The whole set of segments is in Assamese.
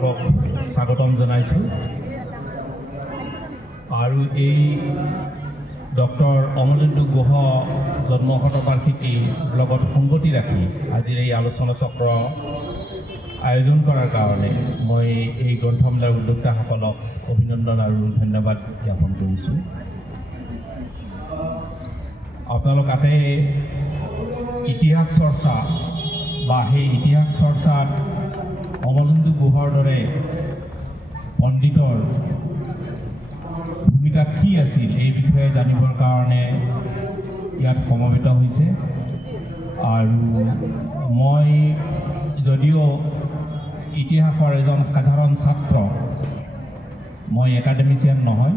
আপোনালোকক স্বাগতম জনাইছোঁ আৰু এই ডক্টৰ অমলেন্দু গুহ জন্ম শতবাৰ্ষিকী লগত সংগতি ৰাখি আজিৰ এই আলোচনা চক্ৰ আয়োজন কৰাৰ কাৰণে মই এই গ্ৰন্থমেলাৰ উদ্যোক্তাসকলক অভিনন্দন আৰু ধন্যবাদ জ্ঞাপন কৰিছোঁ। আপোনালোকে ইতিহাস চৰ্চা বা সেই ইতিহাস চৰ্চাত অমলেন্দু গুহৰ দৰে পণ্ডিতৰ ভূমিকা কি আছিল এই বিষয়ে জানিবৰ কাৰণে ইয়াত সমবেত হৈছে আৰু মই যদিও ইতিহাসৰ এজন সাধাৰণ ছাত্ৰ মই একাডেমিচিয়ান নহয়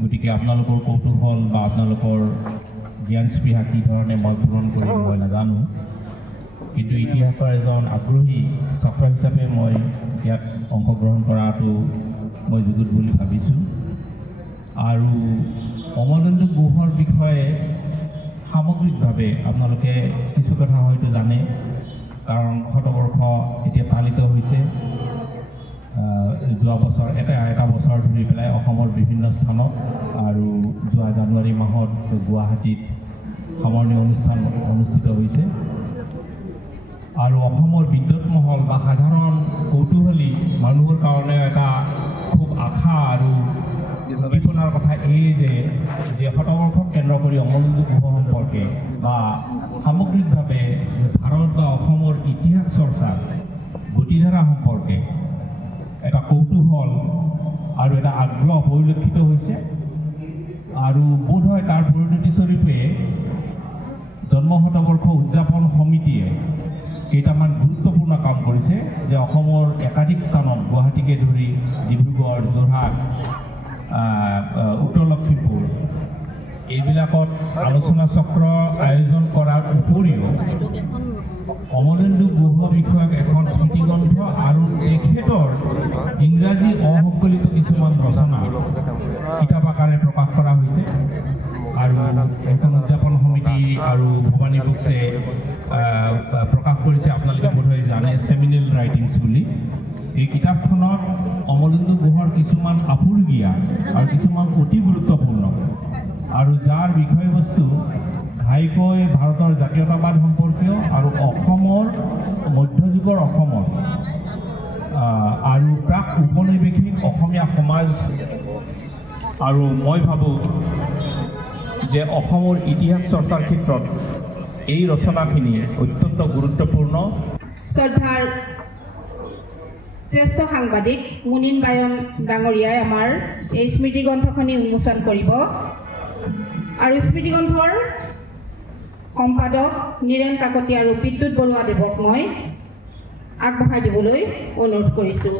গতিকে আপোনালোকৰ কৌতূহল বা আপোনালোকৰ জ্ঞান স্পৃহা কি ধৰণে মই পূৰণ কৰিম মই নাজানো কিন্তু ইতিহাসৰ এজন আগ্ৰহী ছাত্ৰ হিচাপে মই ইয়াত অংশগ্ৰহণ কৰাটো মই যুগুত বুলি ভাবিছোঁ আৰু অমলেন্দু গুহৰ বিষয়ে সামগ্ৰিকভাৱে আপোনালোকে কিছু কথা হয়তো জানে কাৰণ শতবৰ্ষ এতিয়া পালিত হৈছে যোৱা বছৰ এটা বছৰ ধৰি পেলাই অসমৰ বিভিন্ন স্থানত আৰু যোৱা জানুৱাৰী মাহত গুৱাহাটীত সামৰণি অনুষ্ঠান অনুষ্ঠিত হৈছে আৰু অসমৰ বিদ্যুৎ মহল বা সাধাৰণ কৌতূহলী মানুহৰ কাৰণে এটা খুব আশা আৰু বিপনাৰ কথা এই যে শতবৰ্ষক কেন্দ্ৰ কৰি অমলেন্দু গুহ সম্পৰ্কে বা সামগ্ৰিকভাৱে ভাৰত বা অসমৰ ইতিহাস চৰ্চাৰ গতিধাৰা সম্পৰ্কে এটা কৌতূহল আৰু এটা আগ্ৰহ পৰিলক্ষিত হৈছে আৰু বোধ হয় তাৰ পৰিণতি স্বৰূপে জন্ম শতবৰ্ষ উদযাপন সমিতিয়ে কেইটামান গুৰুত্বপূৰ্ণ কাম কৰিছে যে অসমৰ একাধিক স্থানত গুৱাহাটীকে ধৰি ডিব্ৰুগড় যোৰহাট উত্তৰ লখিমপুৰ এইবিলাকত আলোচনা চক্ৰ আয়োজন কৰাৰ উপৰিও অমলেন্দু গুহ বিষয়ক এখন স্মৃতিগ্ৰন্থ আৰু তেখেতৰ ইংৰাজী অসংকলিত কিছুমান ৰচনা কিতাপ আকাৰে প্ৰকাশ কৰা হৈছে আৰু এখন উদযাপন সমিতি আৰু ভৱানী বুকছে প্ৰকাশ কৰিছে আপোনালোকে বোধহয় জানে চেমিনেল ৰাইটিংছ বুলি এই কিতাপখনত অমলেন্দু গুহৰ কিছুমান আপুৰুগীয়া আৰু কিছুমান অতি গুৰুত্বপূৰ্ণ আৰু যাৰ বিষয়বস্তু ঘাইকৈ ভাৰতৰ জাতীয়তাবাদ সম্পৰ্কীয় আৰু অসমৰ মধ্যযুগৰ অসমৰ আৰু প্ৰাক উপনিৱেশিক অসমীয়া সমাজ আৰু মই ভাবোঁ যে অসমৰ ইতিহাস চৰ্চাৰ ক্ষেত্ৰত এই ৰচনাখিনি অত্যন্ত গুৰুত্বপূৰ্ণ। শ্ৰদ্ধাৰ জ্যেষ্ঠ সাংবাদিক মুনিন বায়ন ডাঙৰীয়াই আমাৰ এই স্মৃতিগ্ৰন্থখনি উন্মোচন কৰিব আৰু স্মৃতিগ্ৰন্থৰ সম্পাদক নীৰেণ কাকতি আৰু বিদ্যুৎ বৰুৱা দেৱক মই আগবঢ়াই দিবলৈ অনুৰোধ কৰিছোঁ।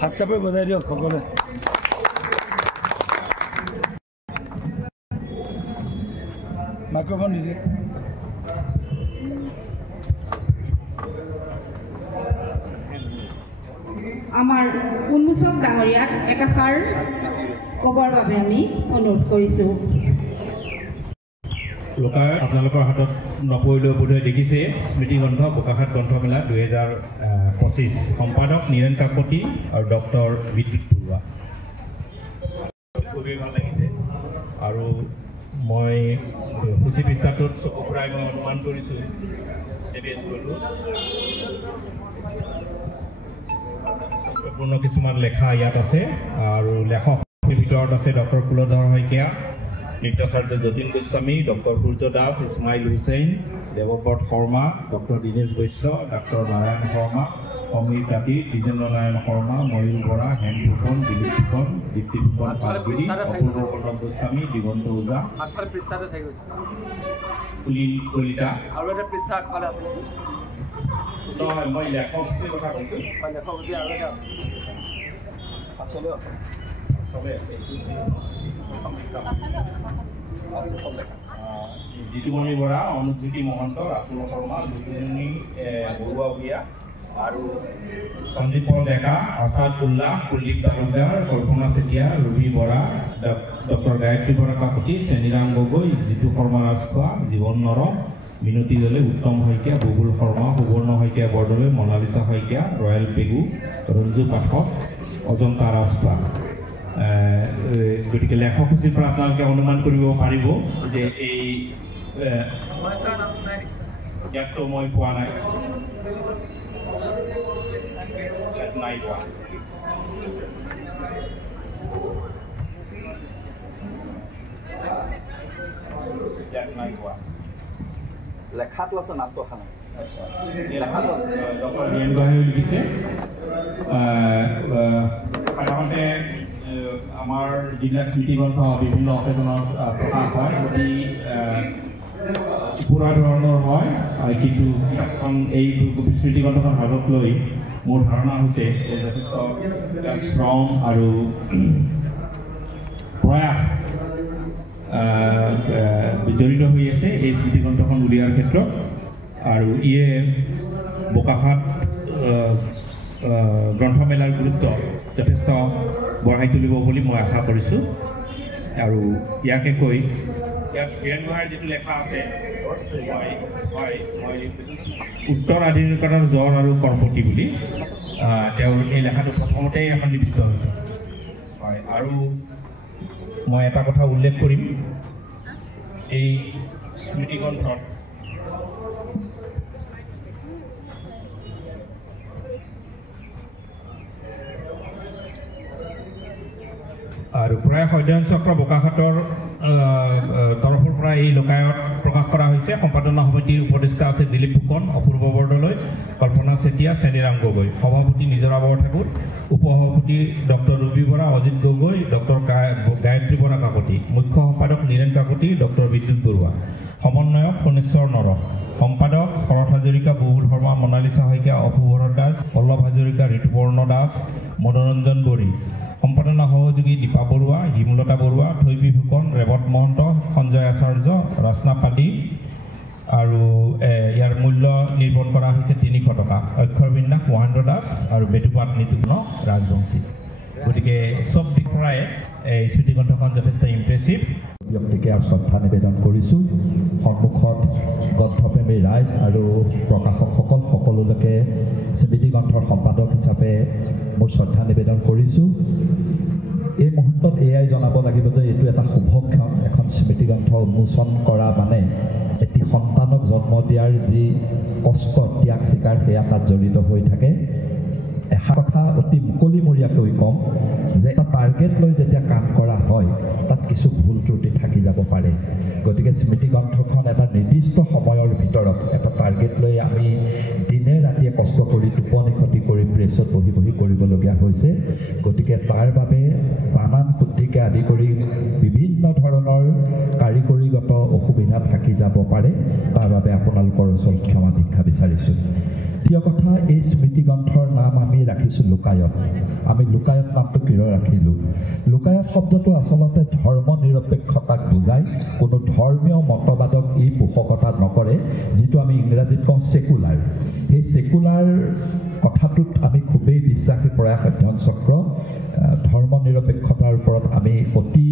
হাত চাপে বজাই দিয়ক সকলোৱে। মাইক্ৰফোন দি দিয়ে। আমাৰ উন্মোচক ডাঙৰীয়াক একাষাৰ ক'বৰ বাবে আমি অনুৰোধ কৰিছোঁ। লোকায়ত আপোনালোকৰ হাতত নপৰিলেও বোধহয় দেখিছে স্মৃতিগ্ৰন্থ বোকাখাত গ্ৰন্থমেলা 2025 সম্পাদক নীৰেণ কাকতি আৰু ডক্টৰ বিদ্যুৎ বৰুৱা। খুবেই ভাল লাগিছে আৰু মই সূচী পৃষ্ঠাটোত চকু ফুৰাই মই অনুমান কৰিছোঁ গুৰুত্বপূৰ্ণ কিছুমান লেখা ইয়াত আছে আৰু লেখকৰ ভিতৰত আছে ডক্টৰ কুলধৰ শইকীয়া, নৃত্যাচাৰ্য যতীন গোস্বামী, ডক্টৰ সূৰ্য দাস, ইছমাইল হুছেইন, দেৱব্ৰত শৰ্মা, ডক্টৰ দীনেশ বৈশ্য, ডক্টৰ নাৰায়ণ শৰ্মা, সমীৰ কাটি, দ্বিজেন্দ্ৰ নাৰায়ণ শৰ্মা, ময়ূৰ বৰা, হেম ফুকন, দিলীপ ফুকন, দীপ্তি ফুকন পালগুৰি, অপূৰ্ব প্ৰতাপ গোস্বামী, দিগন্ত ওজা, কুলীন কলিতা। আৰু এটা পৃষ্ঠা আগফালে আছে নহয়, মই লেখকসূচীৰ কথা কৈছোঁ। লেখকসূচী আৰু এটা আছে আচলতে আছে, চবে আছে। জিতুমণি বৰা, অনুজ্যোতি মহন্ত, ৰাতুল শৰ্মা, লুকুমণি বৰুৱা ভূঞা আৰু সঞ্জীৱ ডেকা, আছাদ উল্লাহ, কুলদীপ তালুকদাৰ, কল্পনা চেতিয়া, ৰবি বৰা, ডক্টৰ গায়ত্ৰী বৰা কাকতি, চেনিৰাম গগৈ, জিতু শৰ্মা ৰাজখোৱা, জীৱন নৰম, মিনতী দলে, উত্তম শইকীয়া, বুবুল শৰ্মা, সুবৰ্ণ শইকীয়া বৰদলৈ, মনালিছা শইকীয়া, ৰয়েল পেগু, ৰঞ্জু পাঠক, অজন্তা ৰাজখোৱা। গতিকে লেখকসূচীৰ পৰা আপোনালোকে অনুমান কৰিব পাৰিব যে এই ইয়াততো মই পোৱা নাই, নাই পোৱা। লেখাটো আছে, নামটো অহা নাই। ডক্টৰ বীৰেণ গোহাঁইয়ে লিখিছে। সাধাৰণতে আমাৰ যিবিলাক স্মৃতিগ্ৰন্থ বিভিন্ন অকেজনত প্ৰকাশ হয়, অতি পুৰা ধৰণৰ হয়, কিন্তু কিতাপখন এই স্মৃতিগ্ৰন্থখন হাতত লৈ মোৰ ধাৰণা হৈছে যথেষ্ট শ্ৰম আৰু প্ৰয়াস জড়িত হৈ আছে এই স্মৃতিগ্ৰন্থখন উলিওৱাৰ ক্ষেত্ৰত। আৰু ইয়ে বোকাখাত গ্ৰন্থমেলাৰ গুৰুত্ব যথেষ্ট বঢ়াই তুলিব বুলি মই আশা কৰিছোঁ। আৰু ইয়াকে কৈ ইয়াত বীৰেণ গোহাঁইৰ যিটো লেখা আছে, মই উত্তৰ আধুনিকতাৰ জ্বৰ আৰু কৰ্পতি বুলি তেওঁৰ এই লেখাটো প্ৰথমতেই এখন নিৰ্দিষ্ট হৈছে। হয়, আৰু মই এটা কথা উল্লেখ কৰিম, এই স্মৃতিগ্ৰন্থত আৰু প্ৰয়াস অধ্যয়ন চক্ৰ বোকাখাতৰ তৰফৰ পৰা এই লোকায়ত প্ৰকাশ কৰা হৈছে। সম্পাদনা সমিতিৰ উপদেষ্টা আছে দিলীপ ফুকন, অপূৰ্ব বৰদলৈ, কল্পনা চেতিয়া, চেনিৰাম গগৈ, সভাপতি নিজৰা বৰঠাকুৰ, উপসভাপতি ডক্টৰ ৰবি বৰা, অজিত গগৈ, ডক্টৰ গায়ত্ৰী বৰা কাকতি, মুখ্য সম্পাদক নীৰেণ কাকতি, ডক্টৰ বিদ্যুৎ বৰুৱা, সমন্বয়ক সোণেশ্বৰ নৰহ, সম্পাদক শৰৎ হাজৰিকা, বুবুল শৰ্মা, মনালিছা শইকীয়া, অপুভৰত দাস, পল্লৱ হাজৰিকা, ঋতুপৰ্ণ দাস, মনোৰঞ্জন বড়ি, সম্পাদনা সহযোগী দীপা বৰুৱা, হিমলতা বৰুৱা, থৈবী ফুকন, ৰেৱত মহন্ত, সঞ্জয় আচাৰ্য, ৰাচনা পাতি। আৰু ইয়াৰ মূল্য নিৰ্ধাৰণ কৰা হৈছে 300 টকা। অক্ষৰ বিন্যাস মহেন্দ্ৰ দাস আৰু বেটুপাত নিতুগ্ন ৰাজবংশী। গতিকে চব দিশ পৰাই এই স্মৃতিগ্ৰন্থখন যথেষ্ট ইম্প্ৰেছিভ। ব্যক্তিকে শ্ৰদ্ধা নিবেদন কৰিছোঁ। সন্মুখত গ্ৰন্থপ্ৰেমী ৰাইজ আৰু প্ৰকাশকসকল সকলোলৈকে স্মৃতিগ্ৰন্থৰ সম্পাদক হিচাপে মোৰ শ্ৰদ্ধা নিবেদন কৰিছোঁ। এই মুহূৰ্তত এয়াই জনাব লাগিব যে এইটো এটা শুভক্ষণ। এখন স্মৃতিগ্ৰন্থ উন্মোচন কৰা মানে এটি সন্তানক জন্ম দিয়াৰ যি কষ্ট, ত্যাগ স্বীকাৰ সেয়া তাত জড়িত হৈ থাকে। এষাৰ কথা অতি মুকলিমূৰীয়াকৈ ক'ম যে এটা টাৰ্গেট লৈ যেতিয়া কাম কৰা হয় তাত কিছু ভুল ত্ৰুটি থাকি যাব পাৰে। গতিকে স্মৃতিগ্ৰন্থখন এটা নিৰ্দিষ্ট সময়ৰ ভিতৰত এটা টাৰ্গেট লৈ আমি দিনে ৰাতিয়ে কষ্ট কৰি টোপনি ক্ষতি কৰি প্ৰেছত বহি বহি কৰিবলগীয়া হৈছে। গতিকে তাৰ বাবে বানান শুদ্ধিকে আদি কৰি বিভিন্ন ধৰণৰ কাৰিকৰীগত অসুবিধা থাকি যাব পাৰে। তাৰ বাবে আপোনালোকৰ ওচৰত ক্ষমা ভিক্ষা বিচাৰিছোঁ। দ্বিতীয় কথা, এই স্মৃতিগ্ৰন্থৰ নাম আমি ৰাখিছোঁ লোকায়ত। আমি লোকায়ত নামটো কিয় ৰাখিলোঁ? লোকায়ত শব্দটো আচলতে ধৰ্ম নিৰপেক্ষতাক বুজায়। কোনো ধৰ্মীয় মতবাদক ই পোষকতা নকৰে, যিটো আমি ইংৰাজীত কওঁ ছেকুলাৰ। সেই ছেকুলাৰ কথাটোত আমি খুবেই বিশ্বাসী। প্ৰয়াস অধ্যয়ন চক্ৰ ধৰ্ম নিৰপেক্ষতাৰ ওপৰত আমি অতি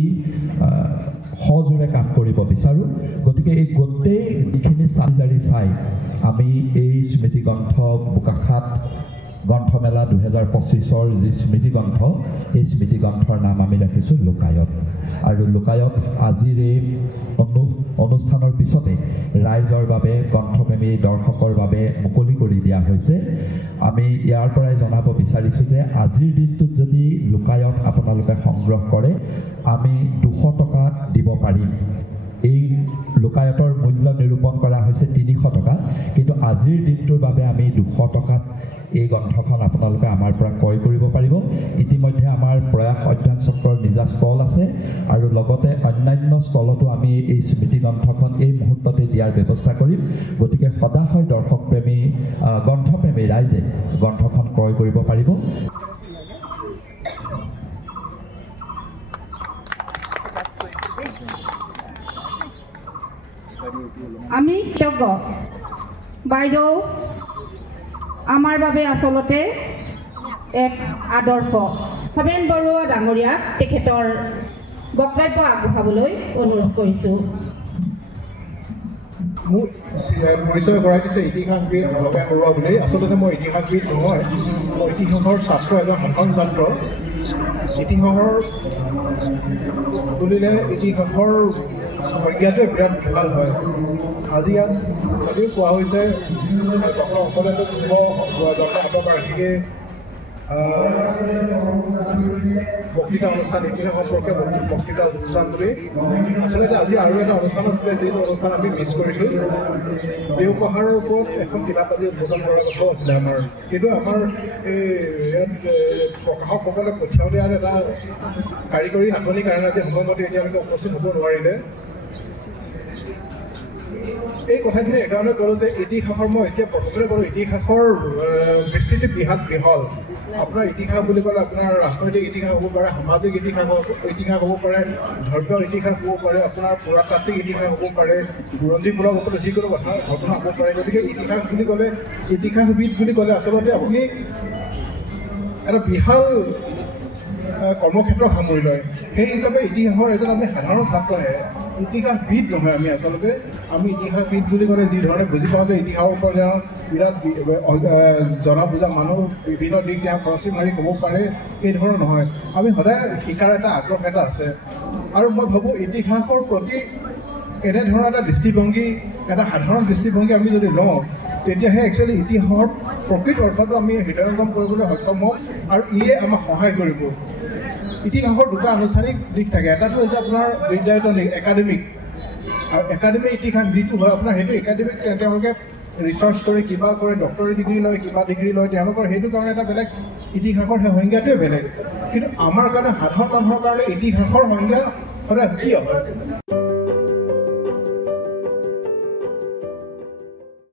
সজোৰে কাম কৰিব বিচাৰোঁ। গতিকে এই গোটেই যিখিনি চালি চাই আমি এই স্মৃতিগ্ৰন্থ বোকাখাত গ্ৰন্থমেলা 2025ৰ যি স্মৃতিগ্ৰন্থ, এই স্মৃতিগ্ৰন্থৰ নাম আমি ৰাখিছোঁ লোকায়ত। আৰু লোকায়ত আজিৰ এই অনুষ্ঠানৰ পিছতে ৰাইজৰ বাবে, গ্ৰন্থপ্ৰেমী দৰ্শকৰ বাবে মুকলি কৰি দিয়া হৈছে। আমি ইয়াৰ পৰাই জনাব বিচাৰিছোঁ যে আজিৰ দিনটোত যদি লোকায়ত আপোনালোকে সংগ্ৰহ কৰে আমি 200 টকা দিব পাৰিম। এই লোকায়তৰ মূল্য নিৰূপণ কৰা হৈছে 300 টকা, কিন্তু আজিৰ দিনটোৰ বাবে আমি 200 টকাত এই গ্ৰন্থখন আপোনালোকে আমাৰ পৰা ক্ৰয় কৰিব পাৰিব। ইতিমধ্যে আমাৰ প্ৰয়াস অধ্যয়ন চক্ৰৰ নিজা ষ্টল আছে আৰু লগতে অন্যান্য ষ্টলতো আমি এই স্মৃতি গ্ৰন্থখন এই মুহূৰ্ততে দিয়াৰ ব্যৱস্থা কৰিম। গতিকে সদাশয় দৰ্শকপ্ৰেমী গ্ৰন্থপ্ৰেমী ৰাইজে গ্ৰন্থখন ক্ৰয় কৰিব পাৰিব। আমি কৃতজ্ঞ বাইদেউ আমাৰ বাবে আচলতে এক আদৰ্শ। ভৱেন বৰুৱা ডাঙৰীয়াক তেখেতৰ বক্তব্য আগবঢ়াবলৈ অনুৰোধ কৰিছোঁ। মোৰ পৰিচয় কৰাই দিছে ইতিহাসবিদ ভৱেন বৰুৱা বুলি। আচলতে মই ইতিহাসবিদ নহয়, মই ইতিহাসৰ ছাত্ৰ, এজন সাধাৰণ ছাত্ৰ। ইতিহাসৰ বুলিলে ইতিহাসৰ সংজ্ঞাটোৱে বিৰাট ভাল হয়। আজিও কোৱা হৈছে ডক্টৰ অংকলেন্দ্ৰ যুৱ ডক্টৰ আন্তঃবাৰ্ষিকী বক্তৃতা অনুষ্ঠান, ইতিহাস সম্পৰ্কে বক্তৃতা অনুষ্ঠান বুলি। আচলতে আজি আৰু এটা অনুষ্ঠান আছিলে, যিটো অনুষ্ঠান আমি মিছ কৰিছোঁ। দেওপাহাৰৰ ওপৰত এখন কিতাপ আজি উদ্বোধন কৰাৰ কথাও আছিলে আমাৰ, কিন্তু আমাৰ ইয়াত প্ৰকাশকসকলে পঠিয়াই দিয়াৰ এটা কাৰিকৰী নাটনিৰ কাৰণে আজি সময়মতে এতিয়ালৈকে উপস্থিত হ'ব নোৱাৰিলে। এই কথাখিনি এইকাৰণে ক'লোঁ যে ইতিহাসৰ, মই এতিয়া প্ৰথমতে ক'লোঁ, ইতিহাসৰ বিস্তৃতি বৃহৎ। আপোনাৰ ইতিহাস বুলি ক'লে আপোনাৰ ৰাজনৈতিক ইতিহাস হ'ব পাৰে, সামাজিক ইতিহাস হ'ব পাৰে, ধৰ্মীয় ইতিহাস হ'ব পাৰে, আপোনাৰ পুৰাতাত্ত্বিক ইতিহাস হ'ব পাৰে, বুৰঞ্জীমূলক সকলো যিকোনো ঘটনা হ'ব পাৰে। গতিকে ইতিহাস বুলি ক'লে, ইতিহাসবিদ বুলি ক'লে আচলতে আপুনি এটা বিশাল কৰ্মক্ষেত্ৰ সামৰি লয়। সেই হিচাপে ইতিহাসৰ এজন আমি সাধাৰণ ছাত্ৰহে, ইতিহাসবিদ নহয় আমি। আচলতে আমি ইতিহাসবিদ বুলি ক'লে যি ধৰণে বুজি পাওঁ যে ইতিহাসৰ ওপৰত বিৰাট জনা বুজা মানুহ, বিভিন্ন দিশ তেওঁ খৰচী মাৰি ক'ব পাৰে, এই ধৰণৰ নহয়। আমি সদায় শিকাৰ এটা আগ্ৰহ এটা আছে, আৰু মই ভাবোঁ ইতিহাসৰ প্ৰতি এনেধৰণৰ এটা দৃষ্টিভংগী, এটা সাধাৰণ দৃষ্টিভংগী আমি যদি লওঁ, তেতিয়াহে একচুৱেলি ইতিহাসৰ প্ৰকৃত অৰ্থটো আমি হৃদয়ংগম কৰিবলৈ সক্ষম হওঁ, আৰু ইয়ে আমাক সহায় কৰিব। ইতিহাসৰ দুটা আনুষ্ঠানিক দিশ থাকে। এটাটো হৈছে আপোনাৰ বিদ্যায়তন একাডেমিক, আৰু একাডেমিক ইতিহাস যিটো হয় আপোনাৰ, সেইটো একাডেমিক তেওঁলোকে ৰিচাৰ্চ কৰি কিবা কৰে, ডক্টৰী ডিগ্ৰী লয়, কিবা ডিগ্ৰী লয়, তেওঁলোকৰ সেইটো কাৰণে এটা বেলেগ ইতিহাসৰ সেই সংজ্ঞাটোৱে বেলেগ। কিন্তু আমাৰ কাৰণে, সাধাৰণ মানুহৰ কাৰণে ইতিহাসৰ সংজ্ঞা সদায় কি হয়?